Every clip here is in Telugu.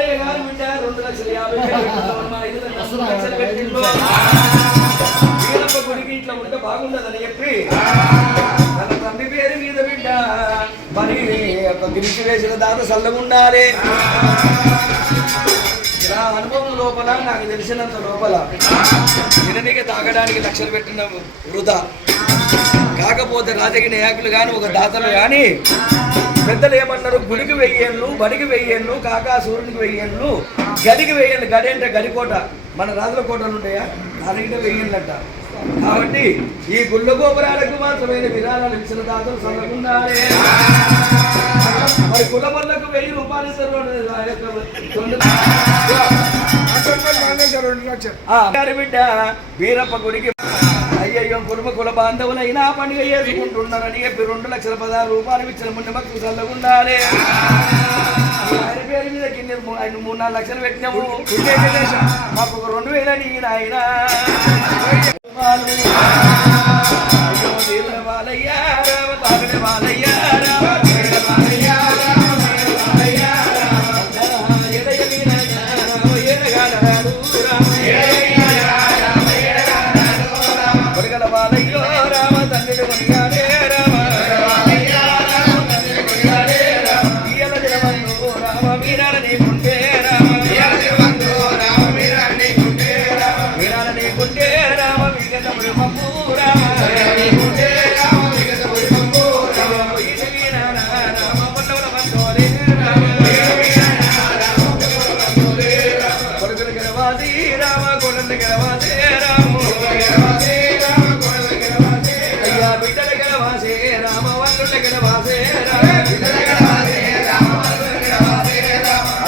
బాలయ్య గారు బిడ్డ 2,50,000 పెట్టిండు. వీరప్ప గుడికి ఇట్లా ఉంటే బాగుండదని చెప్పి తన తండ్రి పేరు మీద బిడ్డ మరి గిరికి వేసిన దాత చల్లగుండాలి. నా అనుభవం లోపల నాకు తెలిసినంత లోపల తిననీకి తాగడానికి లక్షలు పెట్టిన వృధా. కాకపోతే రాజకీయ నాయకులు కానీ ఒక దాతలు కానీ పెద్దలు ఏమన్నారు, గుడికి 1000 ఏళ్ళు, బడికి 1000 ఏళ్ళు, కాకాసూరునికి 1000 ఏళ్ళు, గడికి 1000 ఏళ్ళు. గడి అంటే గడికోట, మన రాజుల కోటలు ఉంటాయా, దానికి 1000 ఏళ్ళు అంట. కాబట్టి ఈ గుళ్ళ గోపురాలకు మాత్రమైన విరాళాలు ఇచ్చిన దాతలు చల్లకుండాలి. మరి కుల వల్లకు 1000 రూపాయలు ఇస్తారు. బిడ్డ వీరప్ప గుడికి అయ్యయ్యో కుల బాంధవులైనా పండుగ చేసుకుంటున్నారని చెప్పి 2,16,000 రూపాయలు ఇచ్చిన ముందు భక్తులు చల్లగుండాలి. ఆయన పేరు మీద కింద 3-4 లక్షలు పెట్టినాము. మాకు 2,000 నీ నాయన బాలయ్య బాలయ్య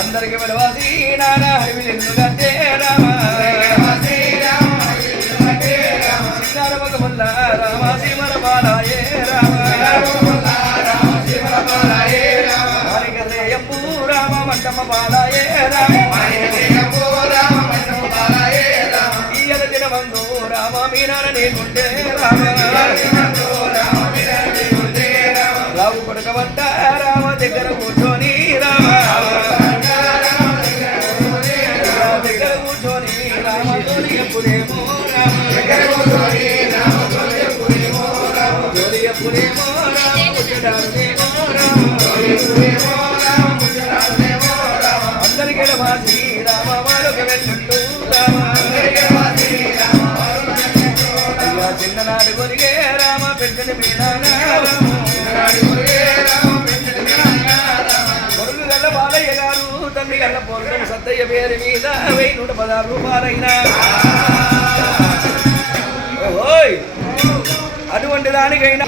అందరికి విడవాసి నాన్న హరివిల్లు గంటే రామ సింగారమగ వల్ల రామ సీమల బాలాయే రామ మారిగల్లేయంబు రామ మంటమ్మ బాలాయే రామ ఈయల దినమందు రామ మీనాల నీకుంటే రామ రావు కొడుకవంట రామ దగ్గర కూర్చొని రామ దగ్గర కూర్చొని రామ తోలి ఎప్పుడేమో రామ తోలి ఎప్పుడేమో రామ ముచ్చడాలేమో రామ అందరికీ వాసి రామ వాడొక వెళ్ళుండు రామ అయ్యా చిన్ననాడు కొరిగే రామ పెద్దది మీనానా కొడుకు గల్ల బాలయ్య గారు తండ్రి గల్ల పొరగం సత్తయ్య పేరు మీద 1,116 రూపాయలైనా అటువంటి దానికైనా